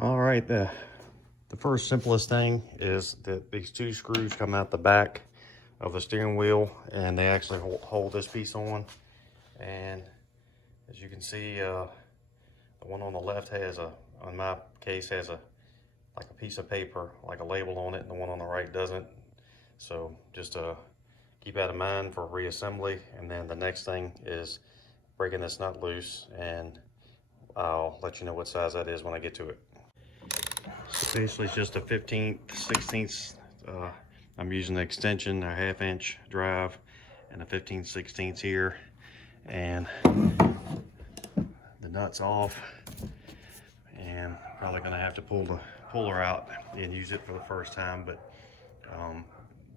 All right, the first simplest thing is that these two screws come out the back of the steering wheel, and they actually hold this piece on. And as you can see, the one on the left has on my case has like a piece of paper, like a label on it, and the one on the right doesn't. So just keep that in mind for reassembly. And then the next thing is breaking this nut loose, and I'll let you know what size that is when I get to it. So basically it's just a 15th, 16th. I'm using the extension, a 1/2 inch drive, and a 15 16th here. And the nut's off, and probably gonna have to pull the puller out and use it for the first time. But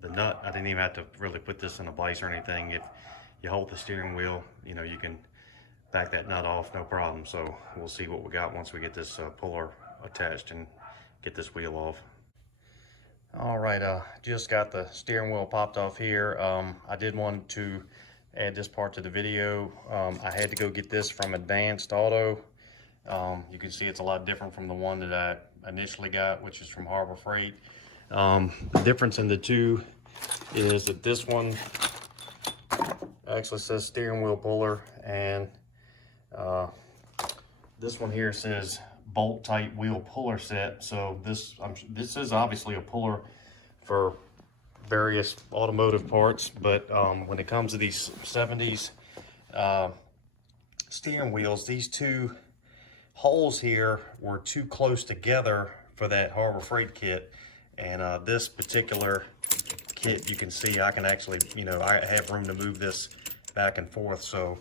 the nut, I didn't even have to really put this in a vise or anything. If you hold the steering wheel, you know, you can back that nut off, no problem. So we'll see what we got once we get this puller attached and get this wheel off. All right, just got the steering wheel popped off here. I did want to add this part to the video. I had to go get this from Advanced Auto. You can see it's a lot different from the one that I initially got, which is from Harbor Freight. The difference in the two is that this one actually says steering wheel puller, and this one here says bolt type wheel puller set. So this is obviously a puller for various automotive parts, but when it comes to these 70s steering wheels, these two holes here were too close together for that Harbor Freight kit. And this particular kit, you can see I can actually, you know, I have room to move this back and forth. So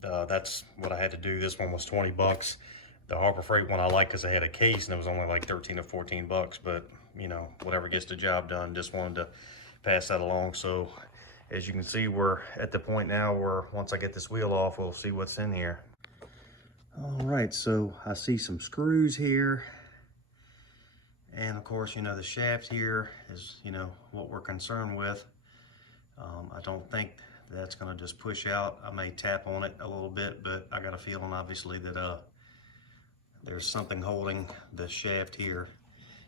that's what I had to do. This one was 20 bucks. The Harbor Freight one I like because I had a case and it was only like 13 or 14 bucks, but you know, whatever gets the job done. Just wanted to pass that along. So as you can see, we're at the point now where once I get this wheel off, we'll see what's in here. All right, so I see some screws here. And of course, you know, the shaft here is, you know, what we're concerned with. I don't think that's gonna just push out. I may tap on it a little bit, but I got a feeling obviously that there's something holding the shaft here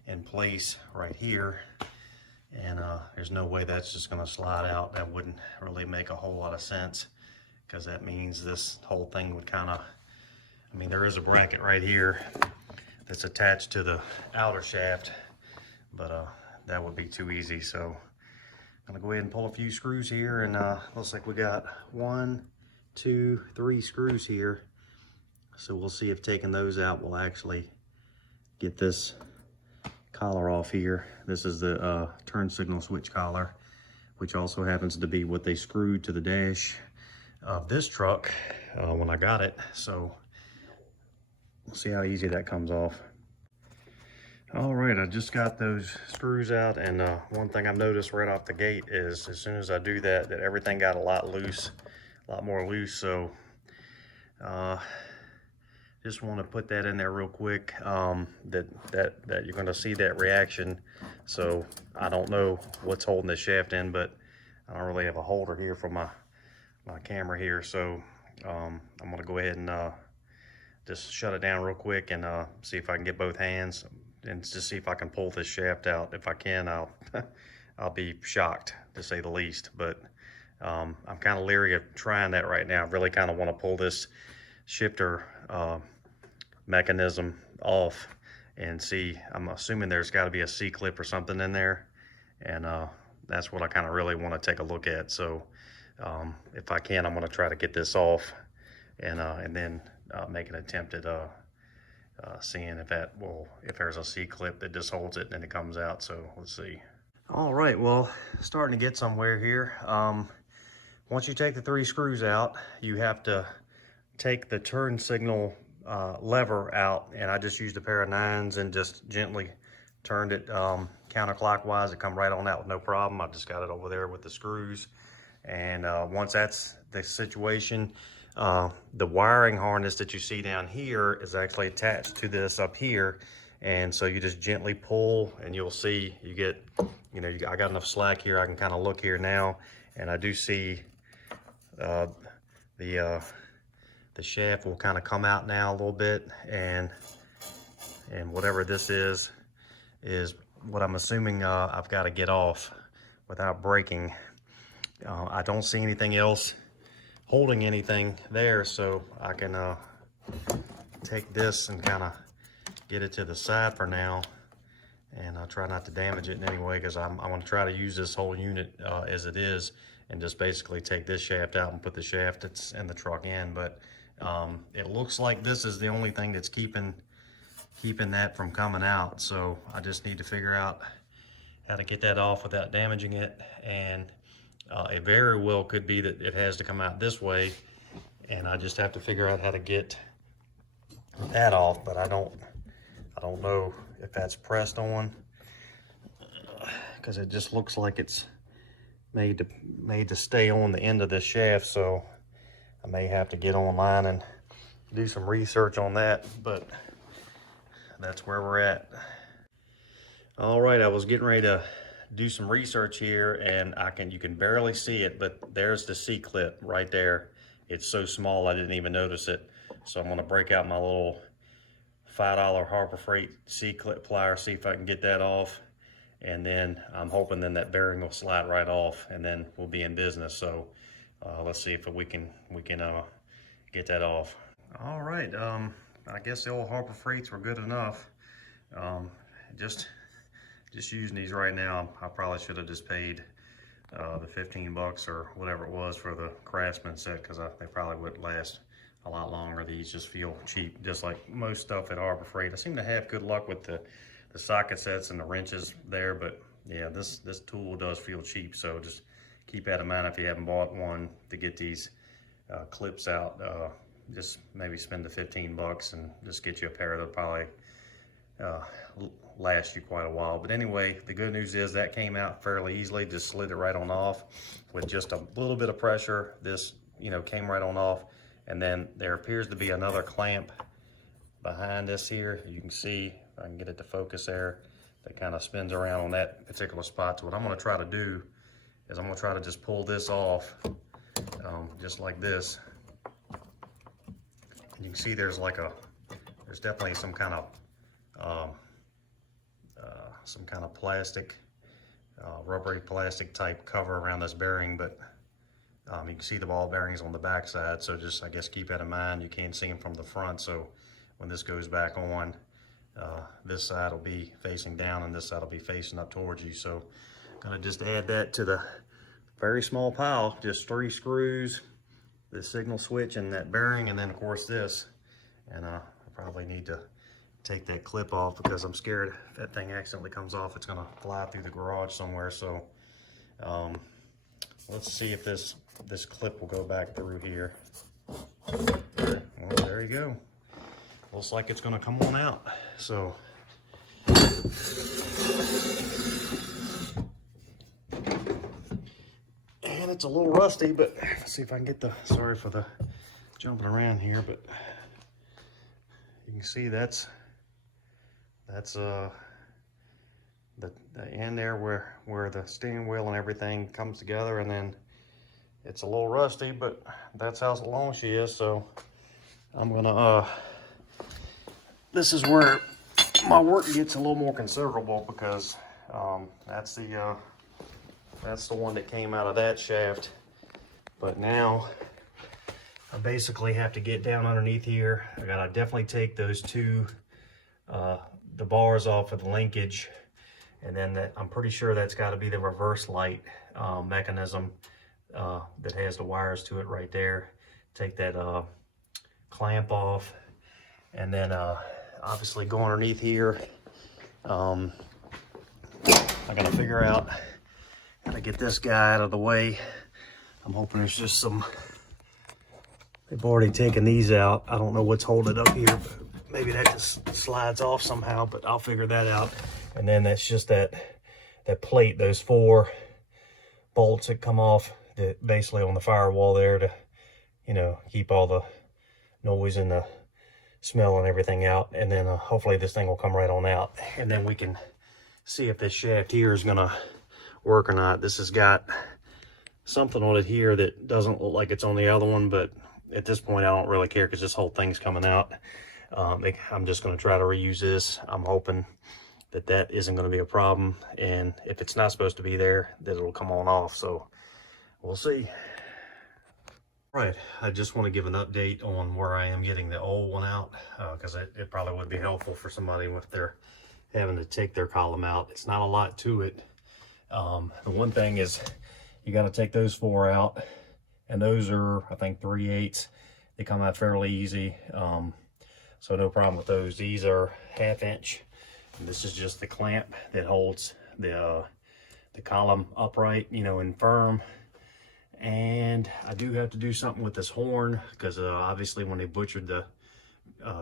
in place right here. And there's no way that's just gonna slide out. That wouldn't really make a whole lot of sense, because that means this whole thing would kind of, I mean, there is a bracket right here that's attached to the outer shaft, but that would be too easy. So I'm gonna go ahead and pull a few screws here, and looks like we got 1, 2, 3 screws here. So we'll see if taking those out will actually get this collar off here. This is the turn signal switch collar, which also happens to be what they screwed to the dash of this truck when I got it. So we'll see how easy that comes off. All right, I just got those screws out, and one thing I've noticed right off the gate is as soon as I do that, everything got a lot more loose. So just want to put that in there real quick, that you're going to see that reaction. So I don't know what's holding the shaft in, but I don't really have a holder here for my camera here. So I'm going to go ahead and just shut it down real quick and see if I can get both hands and just see if I can pull this shaft out. If I can, I'll be shocked, to say the least. But I'm kind of leery of trying that right now. I really kind of want to pull this shifter mechanism off and see. I'm assuming there's got to be a C-clip or something in there, and that's what I kind of really want to take a look at. So if I can, I'm going to try to get this off, and then make an attempt at seeing if there's a C-clip that just holds it and it comes out. So let's see. All right, well, starting to get somewhere here. Once you take the 3 screws out, you have to take the turn signal lever out, and I just used a pair of 9s and just gently turned it counterclockwise. It come right on out with no problem. I just got it over there with the screws, and once that's the situation, the wiring harness that you see down here is actually attached to this up here, and so you just gently pull, and you'll see you get, you know, I got enough slack here. I can kind of look here now, and I do see the shaft will kind of come out now a little bit, and and whatever this is what I'm assuming I've got to get off without breaking. I don't see anything else holding anything there, so I can take this and kind of get it to the side for now, and I'll try not to damage it in any way, because I'm going to try to use this whole unit as it is, and just basically take this shaft out and put the shaft that's in the truck in. But it looks like this is the only thing that's keeping that from coming out, so I just need to figure out how to get that off without damaging it. And it very well could be that it has to come out this way, and I just have to figure out how to get that off. But I don't know if that's pressed on, because it just looks like it's made to stay on the end of this shaft. So I may have to get online and do some research on that, but that's where we're at. All right, I was getting ready to do some research here, and you can barely see it, but there's the C-clip right there. It's so small I didn't even notice it. So I'm going to break out my little $5 Harbor Freight C-clip plier, see if I can get that off, and then I'm hoping then that bearing will slide right off, and then we'll be in business. So let's see if we can get that off. All right, I guess the old Harbor Freights were good enough. Just using these right now, I probably should have just paid the 15 bucks or whatever it was for the Craftsman set, because they probably would last a lot longer. These just feel cheap, just like most stuff at Harbor Freight. I seem to have good luck with the socket sets and the wrenches there, but yeah, this tool does feel cheap. So just keep that in mind if you haven't bought one to get these clips out. Just maybe spend the 15 bucks and just get you a pair that'll probably last you quite a while. But anyway, the good news is that came out fairly easily. Just slid it right on off with just a little bit of pressure. This, came right on off. And then there appears to be another clamp behind this here. You can see, if I can get it to focus there, that kind of spins around on that particular spot. So what I'm going to try to do is I'm going to try to just pull this off, just like this. And you can see there's definitely some kind of plastic, rubbery plastic type cover around this bearing, but you can see the ball bearings on the back side. So just, I guess, keep that in mind. You can't see them from the front, so when this goes back on, this side will be facing down and this side will be facing up towards you. So I'm gonna just add that to the very small pile, just 3 screws, the signal switch and that bearing, and then of course this. And I probably need to take that clip off, because I'm scared if that thing accidentally comes off, it's gonna fly through the garage somewhere. So let's see if this clip will go back through here. Well, there you go. Looks like it's gonna come on out. So and it's a little rusty, but let's see if I can get sorry for the jumping around here, but you can see that's the end there where the steering wheel and everything comes together, and then it's a little rusty, but that's how long she is. So I'm gonna this is where my work gets a little more considerable, because that's the one that came out of that shaft. But now I basically have to get down underneath here. I gotta definitely take those two the bars off of the linkage, and then I'm pretty sure that's got to be the reverse light mechanism that has the wires to it right there. Take that clamp off, and then obviously go underneath here. I gotta figure out how to get this guy out of the way. I'm hoping there's just they've already taken these out. I don't know what's holding it up here, but maybe that just slides off somehow, but I'll figure that out. And then that's just that plate, those 4 bolts that come off basically on the firewall there to, keep all the noise and the smell and everything out. And then hopefully this thing will come right on out. And then we can see if this shaft here is gonna work or not. This has got something on it here that doesn't look like it's on the other one, but at this point I don't really care, because this whole thing's coming out. I'm just going to try to reuse this. I'm hoping that that isn't going to be a problem, and if it's not supposed to be there, that it'll come on off. So we'll see. Right, I just want to give an update on where I am getting the old one out, because it probably would be helpful for somebody if they're having to take their column out. It's not a lot to it. The one thing is you got to take those 4 out, and those are, I think, 3/8. They come out fairly easy, so no problem with those. These are 1/2 inch, and this is just the clamp that holds the column upright, you know, and firm. And I do have to do something with this horn, because obviously when they butchered the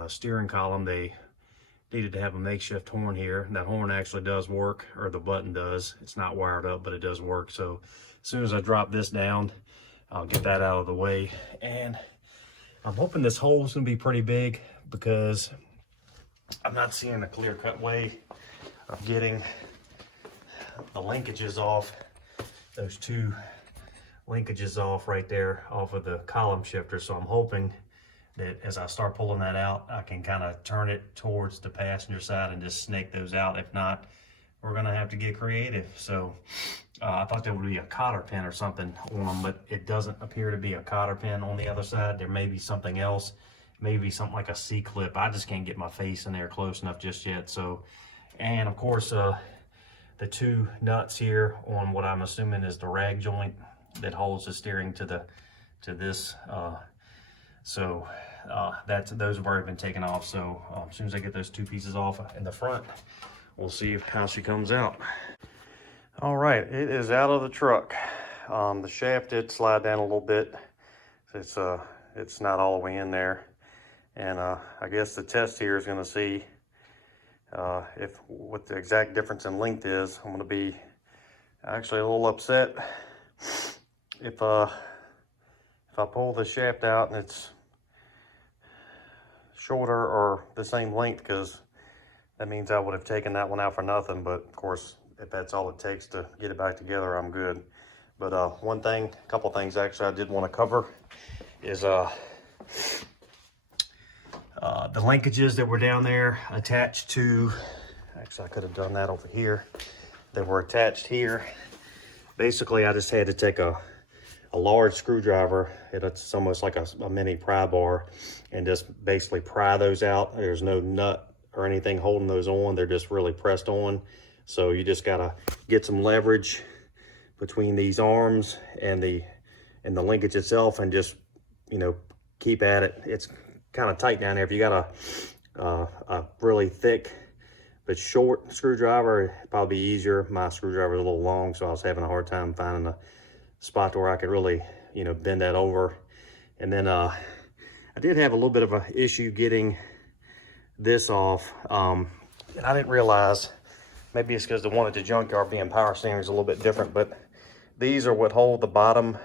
steering column, they needed to have a makeshift horn here. That horn actually does work, or the button does. It's not wired up, but it does work. So as soon as I drop this down, I'll get that out of the way. And I'm hoping this hole is going to be pretty big, because I'm not seeing a clear-cut way of getting the linkages off, those 2 linkages off right there off of the column shifter. So I'm hoping that as I start pulling that out, I can kind of turn it towards the passenger side and just snake those out. If not, we're gonna have to get creative. So I thought there would be a cotter pin or something on them, but it doesn't appear to be a cotter pin on the other side. There may be something else, maybe something like a C-clip. I just can't get my face in there close enough just yet. So, and of course, the 2 nuts here on what I'm assuming is the rag joint that holds the steering to this. Those have already been taken off. So as soon as I get those 2 pieces off in the front, we'll see how she comes out. All right, it is out of the truck. The shaft did slide down a little bit. It's not all the way in there, and I guess the test here is going to see what the exact difference in length is. I'm going to be actually a little upset if I pull the shaft out and it's shorter or the same length, because that means I would have taken that one out for nothing. But of course, if that's all it takes to get it back together, I'm good. But a couple things actually I did want to cover is the linkages that were down there attached to, actually I could have done that over here, that were attached here. Basically, I just had to take a large screwdriver, it's almost like a mini pry bar, and just basically pry those out. There's no nut or anything holding those on. They're just really pressed on. So you just gotta get some leverage between these arms and the linkage itself, and just, you know, keep at it. It's kind of tight down there. If you got a really thick but short screwdriver, it'd probably be easier. My screwdriver is a little long, so I was having a hard time finding a spot where I could really, you know, bend that over. And then I did have a little bit of an issue getting this off, and I didn't realize, maybe it's because the one at the junkyard being power steering is a little bit different, but these are what hold the bottom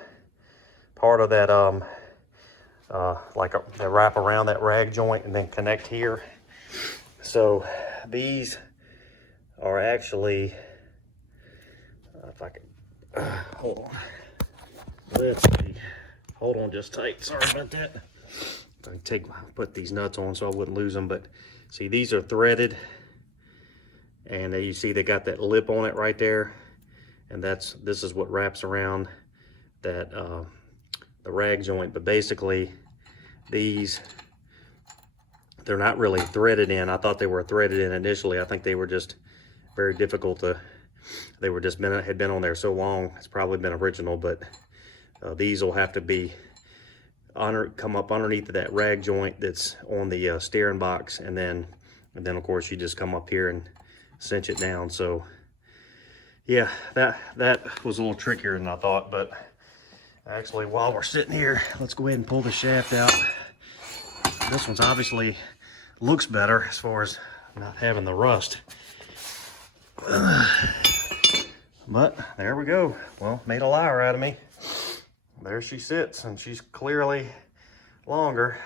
part of that that wrap around that rag joint and then connect here. So these are actually, if I can hold on, let's see, hold on just tight, sorry about that. I can put these nuts on so I wouldn't lose them. But see, these are threaded, and you see they got that lip on it right there, and this is what wraps around that the rag joint. But basically these, they're not really threaded in. I thought they were threaded in initially. I think they were just very difficult to, they were just had been on there so long, it's probably been original. But these will have to be come up underneath of that rag joint that's on the steering box, and then of course you just come up here and cinch it down. So yeah, that was a little trickier than I thought. But actually, while we're sitting here, let's go ahead and pull the shaft out. This one's obviously looks better as far as not having the rust. But there we go. Well, made a liar out of me. There she sits, and she's clearly longer.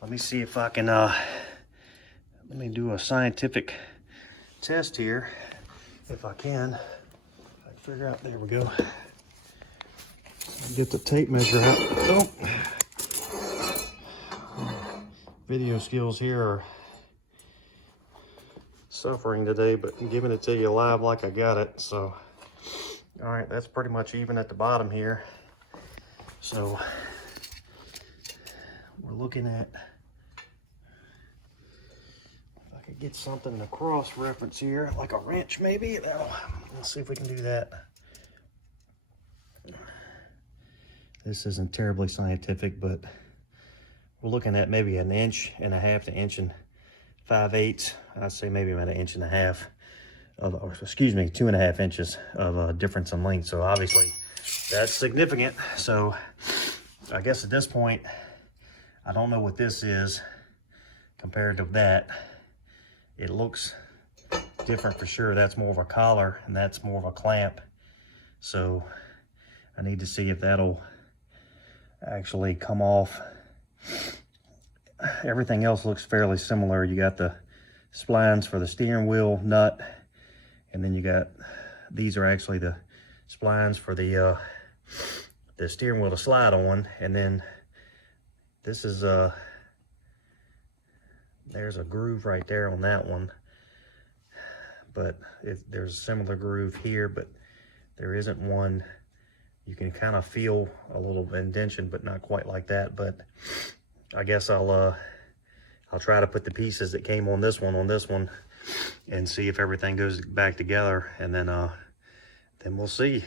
Let me see if I can, let me do a scientific test here, if I can. I can figure out, there we go. Get the tape measure out. Oh. Video skills here are suffering today, but I'm giving it to you live like I got it. So, all right, that's pretty much even at the bottom here. So we're looking at, if I could get something to cross reference here, like a wrench maybe. Let's see if we can do that. This isn't terribly scientific, but we're looking at maybe 1.5 inches to 1 5/8. I'd say maybe about 1.5 inches of, or excuse me, 2.5 inches of difference in length. So obviously that's significant. So I guess at this point, I don't know what this is compared to that. It looks different for sure. That's more of a collar and that's more of a clamp. So I need to see if that'll actually come off. Everything else looks fairly similar. You got the splines for the steering wheel nut, and then you got, these are actually the splines for the steering wheel to slide on, and then this is there's a groove right there on that one, but there's a similar groove here, but there isn't one. You can kind of feel a little indentation, but not quite like that. But I guess I'll try to put the pieces that came on this one and see if everything goes back together, and then we'll see.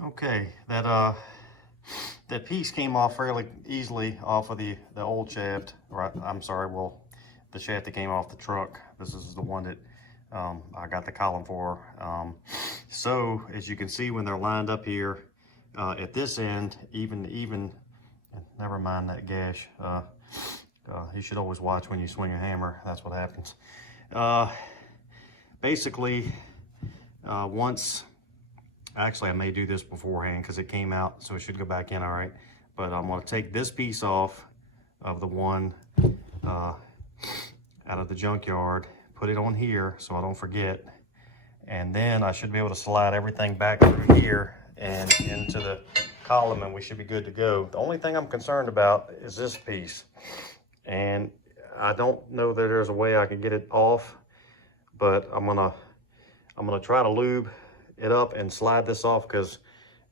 Okay, that piece came off fairly easily off of the old shaft. Right, I'm sorry, well, the shaft that came off the truck. This is the one that I got the column for. So as you can see, when they're lined up here at this end, even never mind that gash. You should always watch when you swing a hammer. That's what happens. Basically, once, actually I may do this beforehand because it came out, so it should go back in all right. But I'm gonna take this piece off of the one out of the junkyard, put it on here so I don't forget, and then I should be able to slide everything back through here and into the column, and we should be good to go. The only thing I'm concerned about is this piece, and I don't know that there's a way I can get it off, but I'm gonna try to lube it up and slide this off, because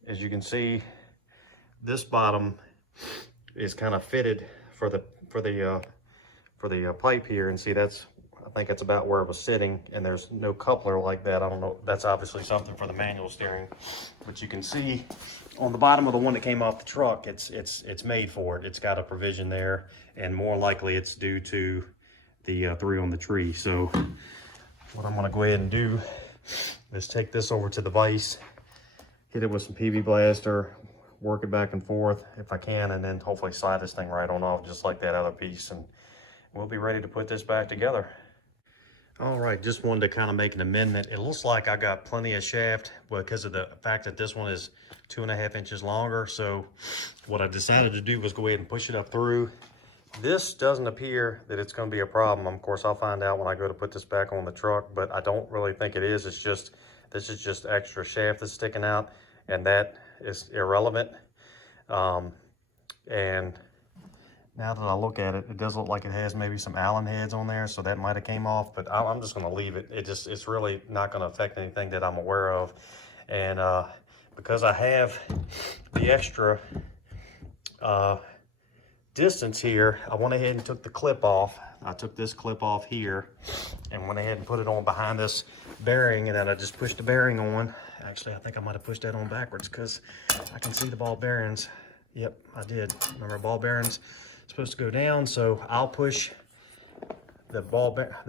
as you can see, this bottom is kind of fitted for the pipe here, and see, that's, I think that's about where it was sitting, and there's no coupler like that. I don't know, that's obviously something for the manual steering, but you can see on the bottom of the one that came off the truck, it's made for it. It's got a provision there, and more likely it's due to the 3 on the tree. So what I'm gonna go ahead and do is take this over to the vise, hit it with some PV Blaster, work it back and forth if I can, and then hopefully slide this thing right on off just like that other piece, and we'll be ready to put this back together. All right, just wanted to kind of make an amendment. It looks like I got plenty of shaft because of the fact that this one is 2.5 inches longer. So what I decided to do was go ahead and push it up through. This doesn't appear that it's going to be a problem. Of course, I'll find out when I go to put this back on the truck, but I don't really think it is. It's just, this is just extra shaft that's sticking out, and that is irrelevant. And now that I look at it, it does look like it has maybe some Allen heads on there, so that might have came off, but I'm just going to leave it. It's really not going to affect anything that I'm aware of. And because I have the extra distance here, I went ahead and took the clip off. I took this clip off here and went ahead and put it on behind this bearing, and then I just pushed the bearing on. Actually, I think I might have pushed that on backwards because I can see the ball bearings. Yep, I did. Remember, ball bearings supposed to go down, so I'll push the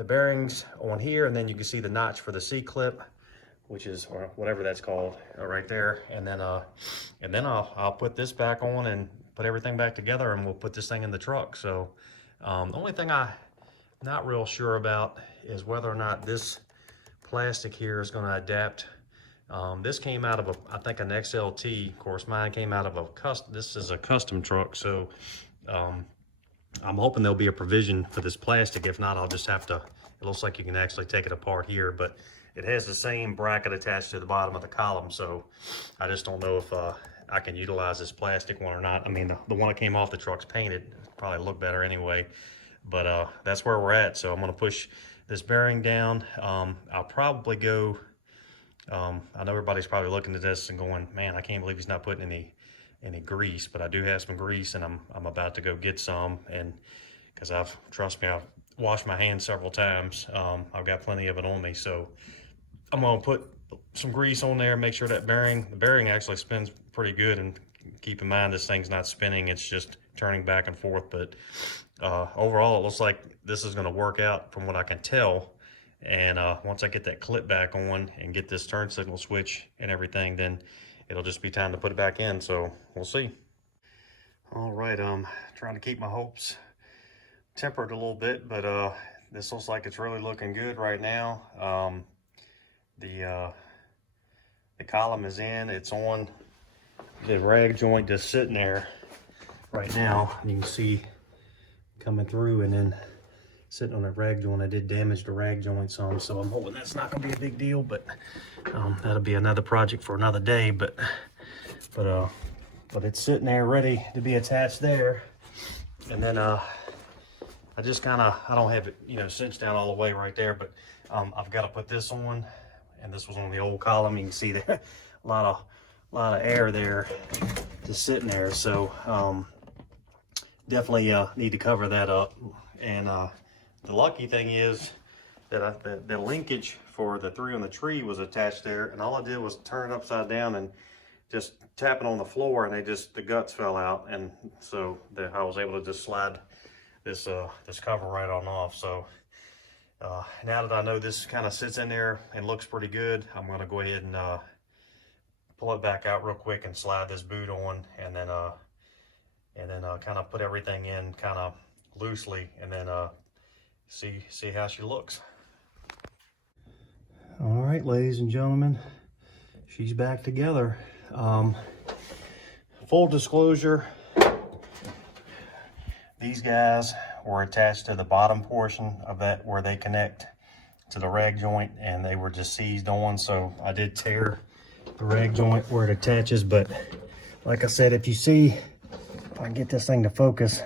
bearings on here, and then you can see the notch for the C-clip, which is, or whatever that's called, right there. And then I'll put this back on and put everything back together, and we'll put this thing in the truck. So the only thing I'm not real sure about is whether or not this plastic here is going to adapt. This came out of I think an XLT. Of course, mine came out of this is a custom truck, so I'm hoping there'll be a provision for this plastic. If not, I'll just have to, it looks like you can actually take it apart here, but it has the same bracket attached to the bottom of the column, so I just don't know if I can utilize this plastic one or not. I mean, the one that came off the truck's painted, probably look better anyway, but that's where we're at. So I'm gonna push this bearing down. I'll probably go, I know everybody's probably looking at this and going, man, I can't believe he's not putting any grease, but I do have some grease, and I'm about to go get some, and because trust me, I've washed my hands several times. I've got plenty of it on me, so I'm gonna put some grease on there, make sure that the bearing actually spins pretty good, and keep in mind this thing's not spinning, it's just turning back and forth. But overall it looks like this is going to work out from what I can tell. And once I get that clip back on and get this turn signal switch and everything, then it'll just be time to put it back in. So we'll see. All right, trying to keep my hopes tempered a little bit, but this looks like it's really looking good right now. The column is in, it's on. The rag joint just sitting there right now. You can see coming through, and then sitting on that rag joint. I did damage the rag joint some, so I'm hoping that's not gonna be a big deal, but that'll be another project for another day. But it's sitting there ready to be attached there. And then I just I don't have it, you know, cinched down all the way right there, but I've got to put this on, and this was on the old column. You can see there a lot of air there just sitting there, so definitely need to cover that up. And the lucky thing is that the linkage for the 3 on the tree was attached there, and all I did was turn it upside down and just tap it on the floor, and the guts fell out, and so I was able to just slide this cover right on off. So now that I know this kind of sits in there and looks pretty good, I'm going to go ahead and pull it back out real quick and slide this boot on, and then kind of put everything in kind of loosely, and then see how she looks. All right, ladies and gentlemen, she's back together. Full disclosure, these guys were attached to the bottom portion of that where they connect to the rag joint, and they were just seized on, so I did tear the rag joint where it attaches. But like I said, if you see, if I can get this thing to focus,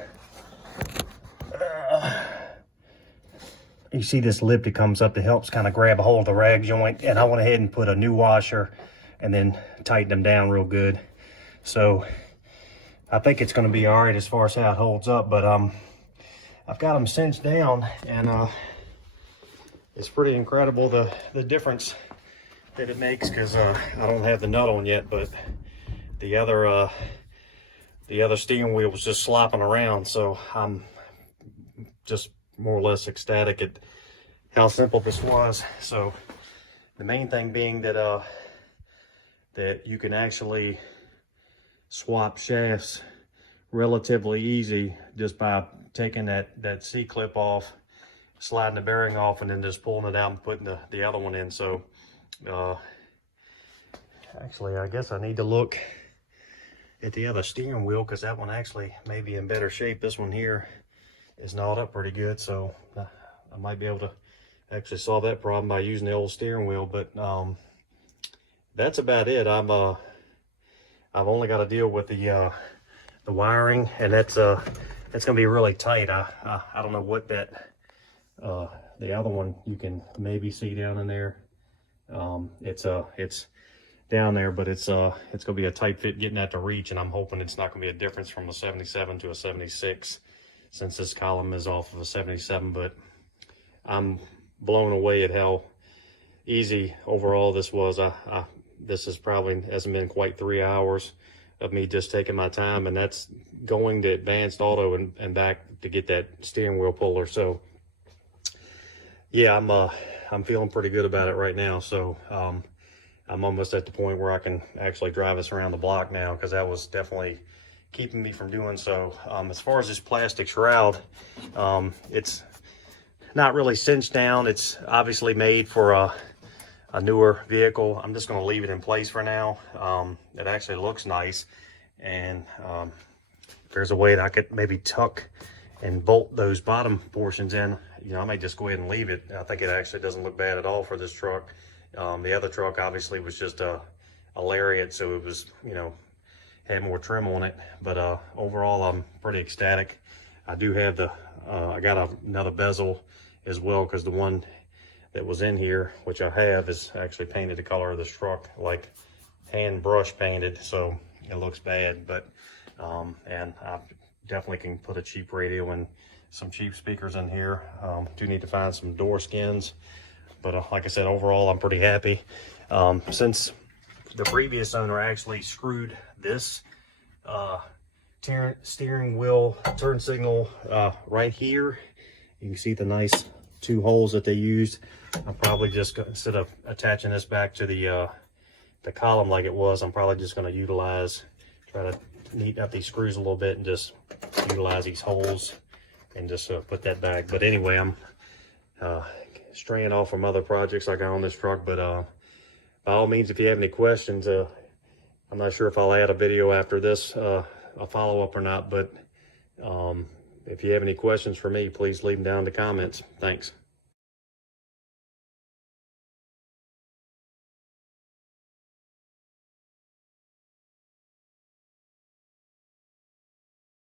you see this lip that comes up that helps kind of grab a hold of the rag joint, and I went ahead and put a new washer and then tightened them down real good. So I think it's going to be all right as far as how it holds up. But I've got them cinched down, and it's pretty incredible the difference that it makes, because I don't have the nut on yet, but the other steering wheel was just slopping around, so I'm just more or less ecstatic at how simple this was. So the main thing being that that you can actually swap shafts relatively easy just by taking that C-clip off, sliding the bearing off, and then just pulling it out and putting the other one in. So actually, I guess I need to look at the other steering wheel, because that one actually may be in better shape. This one here is gnawed up pretty good, so I might be able to actually solve that problem by using the old steering wheel. But that's about it. I've only got to deal with the wiring, and that's gonna be really tight. I don't know what that the other one you can maybe see down in there. It's down there, but it's gonna be a tight fit getting that to reach, and I'm hoping it's not gonna be a difference from a 77 to a 76, since this column is off of a 77. But I'm blown away at how easy overall this was. This is probably hasn't been quite 3 hours of me just taking my time, and that's going to advanced auto and back to get that steering wheel puller. So yeah, I'm feeling pretty good about it right now. So I'm almost at the point where I can actually drive us around the block now, because that was definitely keeping me from doing so. As far as this plastic shroud, it's not really cinched down. It's obviously made for a newer vehicle. I'm just going to leave it in place for now. It actually looks nice, and if there's a way that I could maybe tuck and bolt those bottom portions in, you know, I may just go ahead and leave it. I think it actually doesn't look bad at all for this truck. The other truck obviously was just a lariat, so it was, you know, had more trim on it. But overall, I'm pretty ecstatic. I do have the, I got another bezel as well, because the one that was in here, which I have, is actually painted the color of this truck, like hand brush painted, so it looks bad. But and I definitely can put a cheap radio and some cheap speakers in here. Do need to find some door skins, but like I said, overall I'm pretty happy. Since the previous owner actually screwed this steering wheel turn signal right here, you can see the nice 2 holes that they used. I'm probably just, instead of attaching this back to the column like it was, I'm probably just going to try to neaten up these screws a little bit and just utilize these holes and just put that back. But anyway, I'm straying off from other projects I got on this truck. But by all means, if you have any questions, I'm not sure if I'll add a video after this, a follow-up or not, but if you have any questions for me, please leave them down in the comments. Thanks.